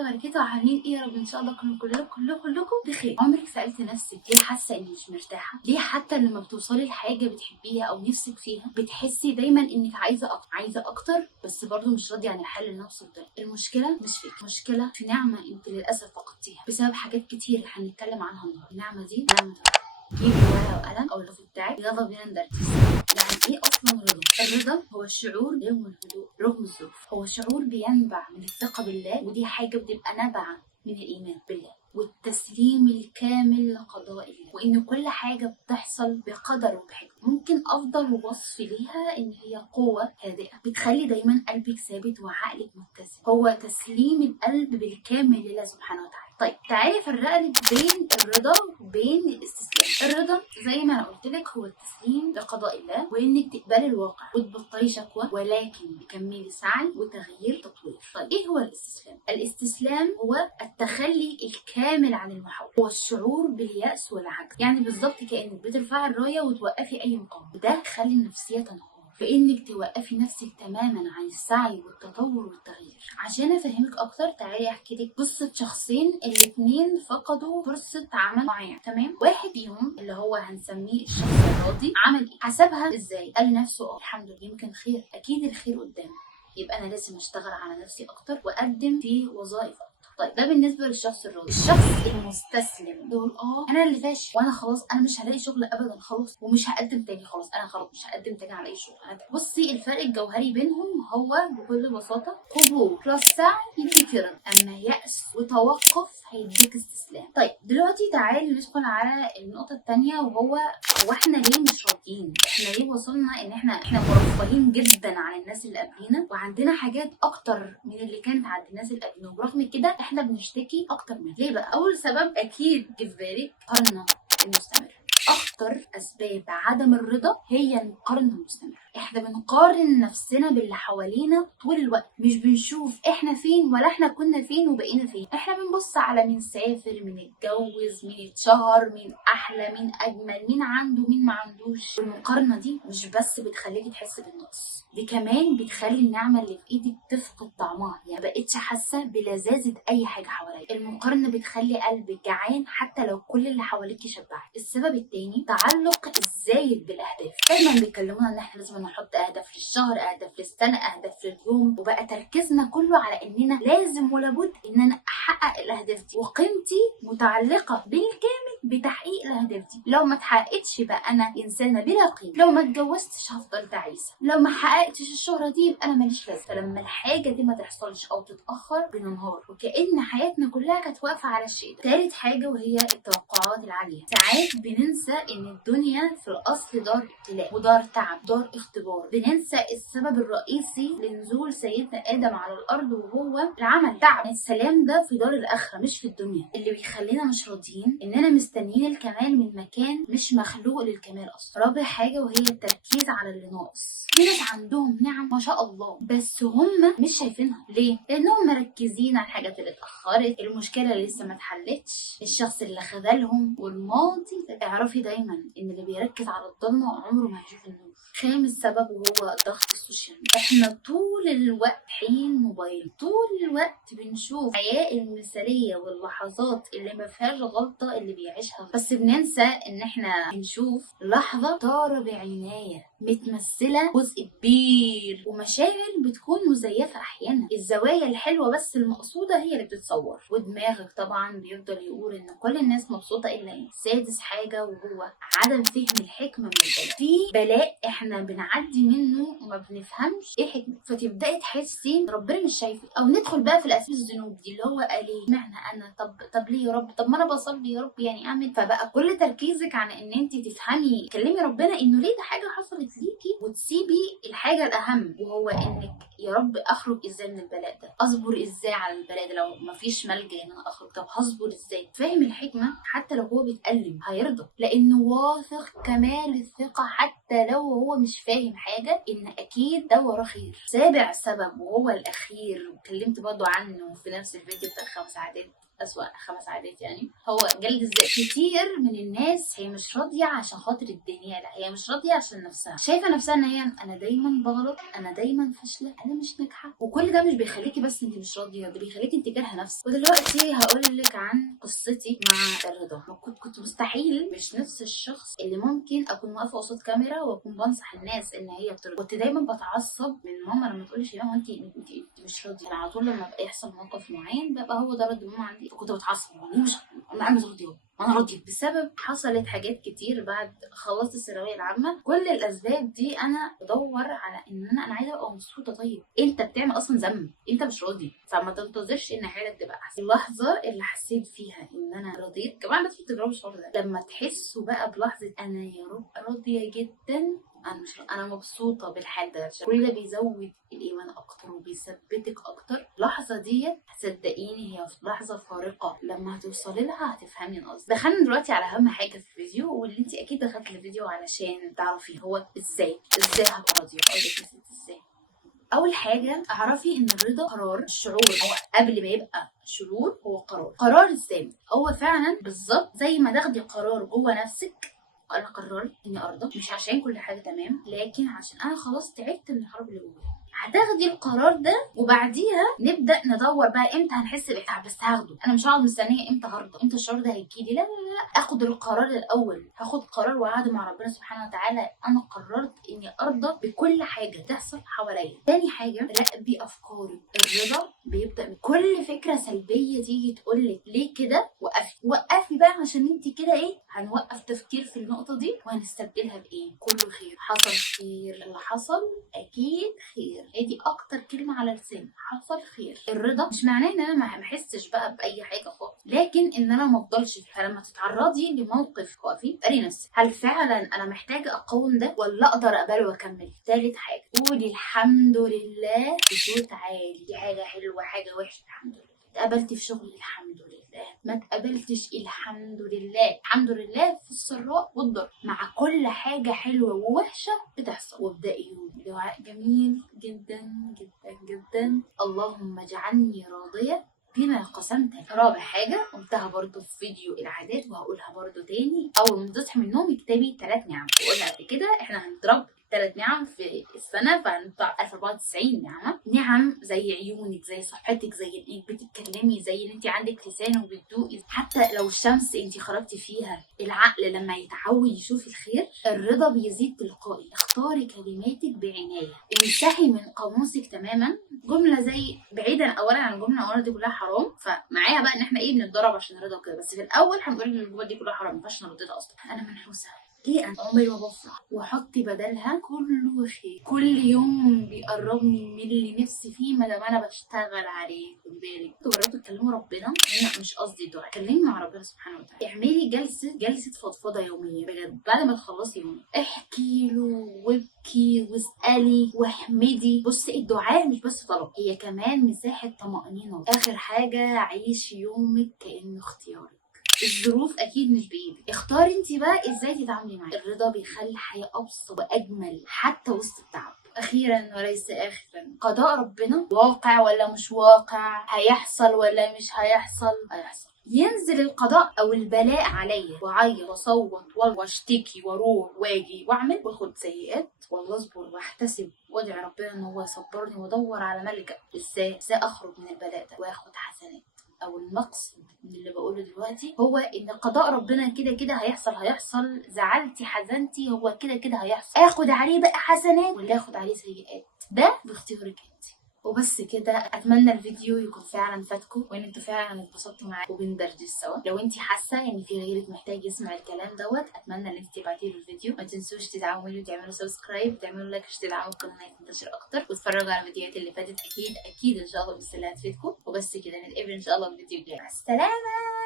الله وبركاته. عاملين ايه يا رب؟ ان شاء الله كلكم بخير. عمرك سالت نفسك ليه حاسه انك مش مرتاحه؟ ليه حتى لما بتوصلي لحاجه بتحبيها او نفسك فيها بتحسي دايما انك عايزه اكتر، بس برضه مش راضيه عن الحل اللي وصلت له؟ المشكله مش فيك، المشكله في نعمه انت للاسف فقدتيها بسبب حاجات كتير هنتكلم عنها النهارده. النعمه دي نعمه الرضا. جيبي ورقه وقلم او اللوحه بتاعك، يلا بينا ندرس. يعني ايه اصلا الرضا؟ الرضا هو الشعور باليوم والهدوء رغم الظروف. هو شعور بينبع من الثقه بالله، ودي حاجه بتبقى نابعه من الايمان بالله والتسليم الكامل لقضاء الله، وان كل حاجه بتحصل بقدر وبحكمه. ممكن افضل وصف ليها ان هي قوه هادئه بتخلي دايما قلبك ثابت وعقلك متزن. هو تسليم القلب بالكامل لله سبحانه وتعالى. طيب تعالي افرق لك بين الرضا وبين الاستسلام. الرضا زي ما انا قلت لك هو التسليم لقضاء الله، وانك تقبلي الواقع وتبطلي شكوى، ولكن بكملي سعي وتغيير تطوير. طيب ايه هو الاستسلام؟ الاستسلام هو التخلي الكامل عن المحاولة، هو الشعور باليأس والعجز. يعني بالظبط كأنك بترفعي الراية وتوقفي اي مقاومة. ده يخلي النفسية تنهار، بانك توقفي نفسك تماما عن السعي والتطور والتغيير. عشان افهمك اكتر تعالي احكي لك قصه شخصين الاتنين فقدوا فرصه عمل معين. تمام؟ واحد فيهم اللي هو هنسميه الشخص الراضي عمل ايه؟ حسبها ازاي؟ قال لنفسه الحمد لله، يمكن خير، اكيد الخير قدامي، يبقى انا لازم اشتغل على نفسي اكتر واقدم في وظائف اكتر. طيب ده بالنسبه للشخص الراضي. الشخص المستسلم يقول انا اللي فاشل، وانا خلاص انا مش هلاقي شغل ابدا، خلاص ومش هقدم تاني، خلاص انا خلاص مش هقدم تاني على اي شغل. بصي الفرق الجوهري بينهم هو بكل بساطه قبول بلس سعي يديك رضا، اما يأس وتوقف هيديك استسلام. طيب دلوقتي تعالي ندخل على النقطه الثانيه، وهو احنا ليه مش راضيين؟ احنا ليه وصلنا ان احنا مرفهين جدا عن الناس اللي قبلينا وعندنا حاجات اكتر من اللي كانت عند الناس اللي قبلنا، ورغم كده احنا بنشتكي اكتر منه؟ ليه بقى؟ اول سبب اكيد جه في بالك، مقارنه المستمر. اكتر اسباب عدم الرضا هي المقارنه المستمره. احنا بنقارن نفسنا باللي حوالينا طول الوقت، مش بنشوف احنا فين ولا احنا كنا فين وبقينا فين. احنا بنبص على مين سافر، مين اتجوز، مين اتشهر، مين احلى، مين اجمل، مين عنده، مين ما عندوش. المقارنه دي مش بس بتخليكي تحسي بالنقص، دي كمان بتخلي النعمه اللي في ايدك تفقد طعمها، يعني مبقتش حاسه بلذاذه اي حاجه حواليك. المقارنه بتخلي قلبك جعان حتى لو كل اللي حواليكي شبعك. السبب التاني تعلق الزايد بالاهداف. دايما بيكلمونا ان احنا لازم نحط اهداف للشهر، اهداف للسنه، اهداف لليوم، وبقى تركيزنا كله على اننا لازم ولابد ان انا احقق الاهداف دي، وقيمتي متعلقه بالكامل بتحقيق الاهداف دي. لو ما اتحققتش بقى انا انسانه بلا قيمه، لو ما اتجوزتش هفضل تعيسه، لو ما حققتش الشهره دي يبقى انا ماليش لازمه. فلما الحاجه دي ما تحصلش او تتاخر بننهار، وكأن حياتنا كلها كانت واقفه على الشيء ده. تالت حاجه وهي التوقعات العاليه. ساعات بننسى ان الدنيا في الاصل دار ابتلاء ودار تعب، دار اختبار. بننسى السبب الرئيسي لنزول سيدنا ادم على الارض وهو العمل، تعب. السلام ده في دار الاخره مش في الدنيا. اللي بيخلينا مش راضيين اننا مستنيين الكمال من مكان مش مخلوق للكمال اصلا. رابع حاجه وهي التركيز على اللي ناقص. في ناس عندهم نعم ما شاء الله، بس هم مش شايفينها. ليه؟ لانهم مركزين على الحاجات اللي اتاخرت، المشكله اللي لسه ما اتحلتش، الشخص اللي خذلهم والماضي. اعرفي دايما ان اللي بيركز على الضلمه عمره ما هيشوف النور. خامس سبب وهو ضغط السوشيال ميديا. احنا طول الوقت حين موبايل، طول الوقت بنشوف الحياه المثاليه واللحظات اللي ما فيهاش غلطه اللي بيعيشها، بس بننسى ان احنا بنشوف لحظه طار بعنايه متمثله جزء كبير، ومشاعر بتكون مزيفه احيانا. الزوايا الحلوه بس المقصوده هي اللي بتتصور، ودماغك طبعا بيفضل يقول ان كل الناس مبسوطه الا انت. سادس حاجه وهو عدم فهم الحكمه من البلاء. في بلاء احنا بنعدي منه وما بنفهمش ايه حكمه، فتبداي تحسي ربنا مش شايفك، او ندخل بقى في الاسئله الذنوب دي اللي هو قال ايه، معنى انا طب ليه يا رب، طب ما انا بصلي يا رب يعني اعمل. فبقى كل تركيزك عن ان انت تفهمي تكلمي ربنا انه ليه ده حاجه حصلت ليكي، وتسيبي الحاجه الاهم وهو انك يا رب اخرج ازاي من البلاء ده، اصبر ازاي على البلاء ده لو مفيش ملجا ان انا اخرج، طب هصبر ازاي. فاهم الحكمه حتى لو هو بيتألم هيرضى، لانه واثق كمال الثقه حتى لو هو مش فاهم حاجه ان اكيد ده وراه خير. سابع سبب وهو الاخير واتكلمت برضو عنه في نفس الفيديو بتاع 5 عادات اسوأ 5 عادات يعني هو جلد الذات. كتير من الناس هي مش راضيه عشان خاطر الدنيا، لا هي مش راضيه عشان نفسها، شايفه نفسها ان هي انا دايما بغلط، انا دايما فاشله، انا مش ناجحه. وكل ده مش بيخليكي بس انت مش راضيه، ده بيخليكي انت كارهه نفسك. ودلوقتي هقول لك عن قصتي مع الرضا. كنت مستحيل مش نفس الشخص اللي ممكن اكون واقفه قصاد كاميرا واكون بنصح الناس ان هي ترضى. كنت دايما بتعصب من ماما لما تقول لي يا ماما انت مش راضيه. انا على طول لما يحصل موقف معين ببقى هو ده رد ماما عندي. فكنت بتعصب ليه مش انا مش راضيه، انا راضيه. بسبب حصلت حاجات كتير بعد خلصت الثانويه العامه. كل الاسباب دي انا بدور على ان انا عايزه ابقى مبسوطه. طيب انت بتعمل اصلا ذنب، انت مش راضي، فما تنتظرش ان حياتك تبقى احسن. اللحظه اللي حسيت فيها ان انا رضيت، كمان لازم تجربوا الشعور ده لما تحسوا بقى بلحظه انا يا رب راضيه جدا، انا مبسوطه بالحال ده. كل ده بيزود الايمان اكتر وبيثبتك اكتر. اللحظه ديت صدقيني هي لحظه فارقه، لما هتوصلي لها هتفهمي القصد. دخلنا دلوقتي على اهم حاجه في الفيديو، واللي انت اكيد دخلت الفيديو علشان تعرفي هو ازاي هبقى راضيه. ازاي؟ اول حاجه اعرفي ان الرضا قرار. الشعور او قبل ما يبقى شعور هو قرار ازاي. هو فعلا بالظبط زي ما تاخدي قرار جوه نفسك. انا قررت اني ارضى، مش عشان كل حاجه تمام، لكن عشان انا خلاص تعبت من الحرب اللي جوايا. هتاخدي القرار ده وبعديها نبدا ندور بقى امتى هنحس باحتاج. بس هاخده، انا مش هقعد مستنيه امتى هرضى، امتى الشعور ده هيجيلي. لا لا لا، اخد القرار الاول. هاخد قرار وعد مع ربنا سبحانه وتعالى. انا قررت اني ارضى بكل حاجه تحصل حواليا. تاني حاجه راقبي افكارك. الرضا بيبدا من كل فكره سلبيه تيجي تقولك ليه كده، وقفي بقى، عشان انت كده ايه. هنوقف تفكير في النقطه دي وهنستبدلها بايه؟ كله خير. حصل خير، اللي حصل اكيد خير. دي اكتر كلمه على لساني، حصل خير. الرضا مش معناه ان انا ما احسش بقى باي حاجه خالص، لكن ان انا ما افضلش. فلما تتعرضي لموقف وقفي اسالي نفسك هل فعلا انا محتاجه اقاوم ده ولا اقدر اقبله واكمل. ثالث حاجه قولي الحمد لله بصوت عالي. دي حاجه حلوه، حاجه وحشه الحمد لله. اتقبلتي في شغل الحمد لله، ما اتقبلتش الحمد لله. الحمد لله في السراء والضراء، مع كل حاجه حلوه ووحشه بتحصل. وابدأي يومي دعاء جميل جدا جدا جدا: اللهم اجعلني راضيه بما قسمت. رابع حاجه قلتها برضو في فيديو العادات وهقولها برضو تاني: اول ما تصحي من النوم اكتبي 3 نعم. وقلنا قبل كده احنا هنضرب 3 نعم في السنه فهنطلع 1094 نعمه. نعم زي عيونك، زي صحتك، زي انك بتتكلمي، زي ان انت عندك لسان وبتدوقي. حتى لو الشمس انت خرجتي فيها، العقل لما يتعود يشوف الخير الرضا بيزيد تلقائي. اختاري كلماتك بعنايه. امسحي من قاموسك تماما جمله زي بعيدا اولا عن الجمله الاولى دي كلها حرام، فمعاها بقى ان احنا ايه بنتدرب عشان الرضا وكده. بس في الاول هنقول ان الجمل دي كلها حرام، ما ينفعش نرددها اصلا. انا منحوسه ليه، انا عمري ما بفرح. وحطي بدلها كله خير. كل يوم بيقربني من اللي نفسي فيه ما دام انا بشتغل عليه. خد بالك انتوا جربتوا تكلموا ربنا؟ هنا مش قصدي دعاء، كلمي مع ربنا سبحانه وتعالى. اعملي جلسه فضفضه يوميه بجد. بعد ما تخلصي يوم احكي له وابكي واسالي واحمدي. بصي الدعاء مش بس طلب، هي كمان مساحه طمانينه. اخر حاجه عيشي يومك كانه اختيارك. الظروف اكيد مش بايدك، اختاري انت بقى ازاي تتعاملي معاها. الرضا بيخلي الحياه ابسط واجمل حتى وسط التعب. اخيرا وليس اخرا، قضاء ربنا واقع ولا مش واقع، هيحصل ولا مش هيحصل. ينزل القضاء او البلاء عليا واعيط واصوت واشتكي واروح واجي واعمل واخد سيئات، والله اصبر واحتسب وادعي ربنا ان هو يصبرني وادور على ملجأ. ازاي اخرج من البلاء ده واخد حسنات. او المقصد من اللي بقوله دلوقتي هو ان قضاء ربنا كده كده هيحصل. زعلتي حزنتي هو كده كده هيحصل. اخد عليه بقى حسنات ولا اخد عليه سيئات، ده باختيارك انت. وبس كده. اتمنى الفيديو يكون فعلا فاتكم وان انتوا فعلا اتبسطتوا معايا وبندردش سوا. لو انت حاسه ان في غيرك محتاج يسمع الكلام دوت اتمنى ان انت تبعتي له الفيديو. ما تنسوش تدعموني وتعملوا سبسكرايب وتعملوا لايك عشان تدعموا القناه تنتشر اكتر، وتتفرجوا على الفيديوهات اللي فاتت. اكيد ان شاء الله بس اللي هتفيدكم. وبس كده، نتقابل ان شاء الله في الفيديو الجاي. مع السلامه.